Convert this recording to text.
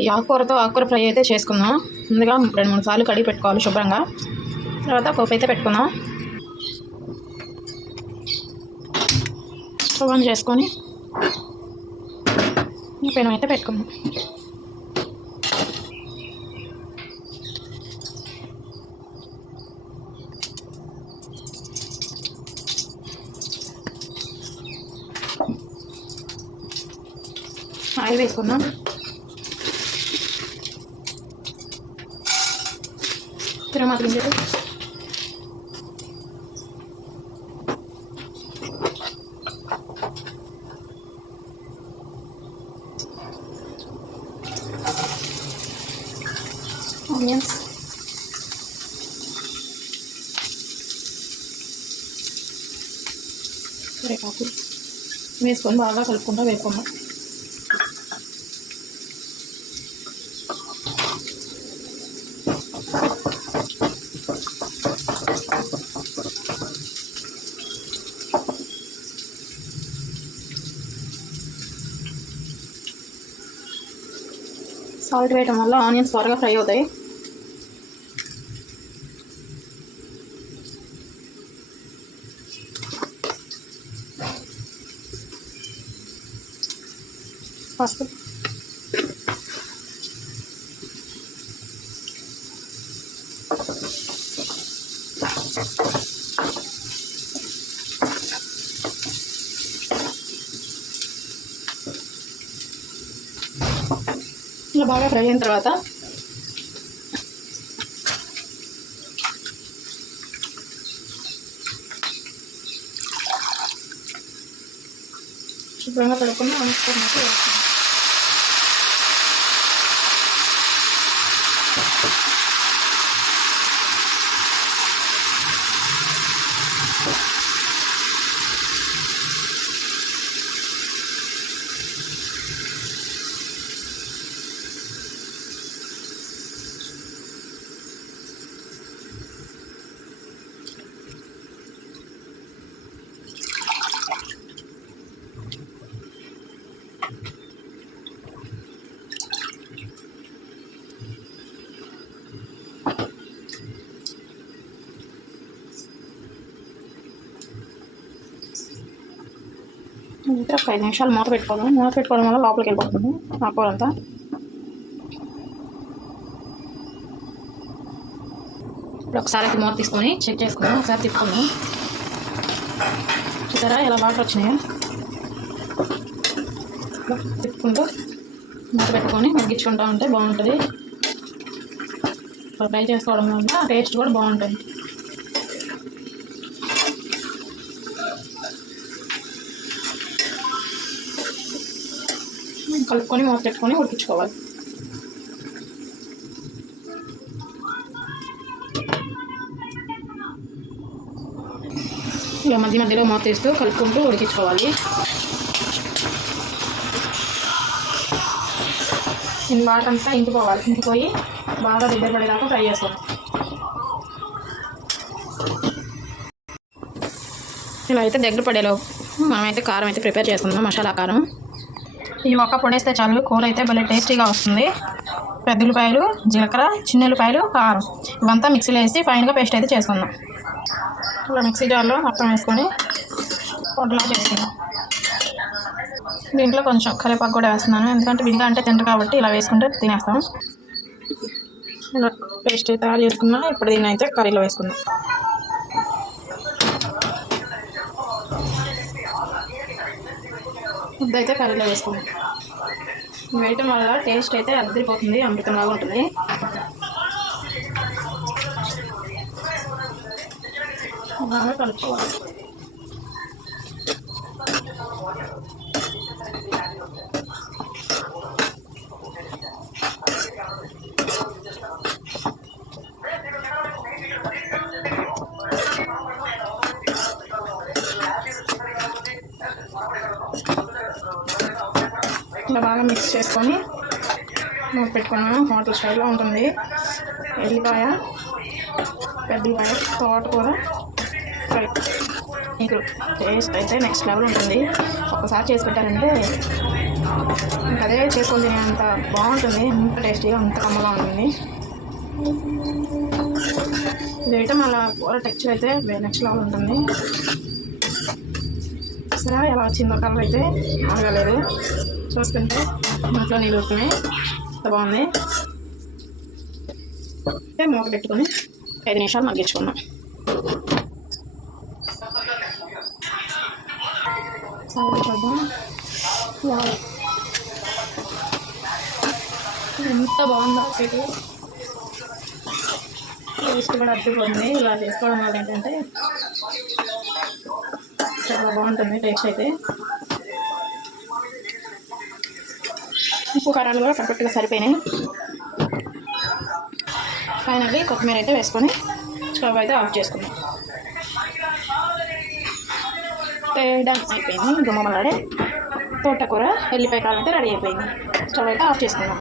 ఈ ఆకుకూరతో ఆకుకూర ఫ్రై అయితే చేసుకుందాం. ముందుగా రెండు మూడు సార్లు కడిగి పెట్టుకోవాలి శుభ్రంగా. తర్వాత పోపు అయితే పెట్టుకుందాం. స్టవ్ ఆన్ చేసుకొని పెనం అయితే పెట్టుకుందాం. ఆయిల్ వేసుకుందాం. తిరుమల గింజలు ఆనియన్స్ కరివేపాకు వేసుకొని బాగా కలుపుకుంటూ వేసుకుందాం సాల్ట్ వేయటం వల్ల ఆనియన్స్ త్వరగా ఫ్రై అవుతాయి. పసుపు. ఇలా బాగా ఫ్రై అయిన తర్వాత శుభ్రంగా కడుక్కుని ఆనియన్స్ ఇంకా ఒక ఐదు నిమిషాలు మూత పెట్టుకోవాలి. మూత పెట్టుకోవడం వల్ల లోపలికి వెళ్ళిపోతుంది. ఆ కూర అంతా. ఇప్పుడు ఒకసారి అయితే మూత తీసుకొని చెక్ చేసుకుందాం. ఒకసారి తిప్పుకుందాం. చూసారా ఎలా వాటర్ వచ్చినాయా? తిప్పుకుంటూ మూత పెట్టుకొని మగ్గించుకుంటా ఉంటే బాగుంటుంది. ఫ్రై చేసుకోవడం వల్ల టేస్ట్ కూడా బాగుంటుంది. కలుపుకొని మూత పెట్టుకొని ఉడికించుకోవాలి. ఇలా మధ్య మధ్యలో మూత వేస్తూ కలుపుకుంటూ ఉడికించుకోవాలి. దీని బాగా అంతా ఇంకిపోవాలి. ఇంకిపోయి బాగా దగ్గర పడేదాకా ఫ్రై చేస్తాం ఇలా అయితే దగ్గర పడేలో మనమైతే కారం అయితే ప్రిపేర్ చేస్తున్నాం మసాలా కారం. ఈ ఒక్క పొడేస్తే చాలు. కూర అయితే భలే టేస్టీగా వస్తుంది. పెద్ద జీలకర్ర చిన్న ఉల్లిపాయలు కారం. ఇవంతా మిక్సీలో వేసి ఫైన్గా పేస్ట్ అయితే చేసుకుందాం. ఇలా మిక్సీ జార్లో మొత్తం వేసుకొని పొడిలా చేసుకుందాం. దీంట్లో కొంచెం కరివేపాకు కూడా వేస్తున్నాను. ఎందుకంటే విడిగా అంటే తింటారు కాబట్టి ఇలా వేసుకుంటే తినేస్తాం. ఇలా పేస్ట్ తయారు చేసుకున్నా ఇప్పుడు దీన్ని అయితే కర్రీలో వేసుకుందాం. ఇదైతే కర్రీలో వేసుకుందాం వేయటం వల్ల టేస్ట్ అయితే అద్దరిపోతుంది అమృతంలాగా ఉంటుంది. బాగా కలుపుకోవాలి. ఇలా బాగా మిక్స్ చేసుకొని పెట్టుకున్నాను. హోటల్ స్టైల్లో ఉంటుంది. ఎల్లిపాయ పెద్దపాయ తోటకూర ఫ్రై. మీకు టేస్ట్ అయితే నెక్స్ట్ లెవెల్ ఉంటుంది. ఒక్కసారి చేసి పెట్టారంటే ఇంకా అదే చేసుకొని అంత బాగుంటుంది. అంత టేస్టీగా అంత కమ్మగా ఉంటుంది. ఇది అయితే మళ్ళీ కూర టెక్చర్ అయితే నెక్స్ట్ లెవెల్ ఉంటుంది. చూసారా ఎలా వచ్చిందో కలర్ అయితే అడగలేదు. చూస్తుంటే ఇంట్లో నీళ్ళు ఊరుకున్నాయి ఎంత బాగుంది? అయితే మూత పెట్టుకుని ఐదు నిమిషాలు మగ్గించుకున్నాం సరే చూద్దాం. ఎంత బాగుందో అసలు. టేస్ట్ కూడా అద్దుకుంది ఇలా చేసుకోవడం వల్ల ఏంటంటే చాలా బాగుంటుంది టేస్ట్ అయితే. ఉప్పు కారాలు కూడా పర్ఫెక్ట్గా సరిపోయినాయి. ఫైనల్లీ కొత్తిమీర అయితే వేసుకొని స్టవ్ అయితే ఆఫ్ చేసుకున్నాం డన్ అయిపోయింది. గుమ్మలాడే తోటకూర ఎల్లిపాయ కావాలంటే అయితే రెడీ అయిపోయింది. స్టవ్ అయితే ఆఫ్ చేసుకున్నాం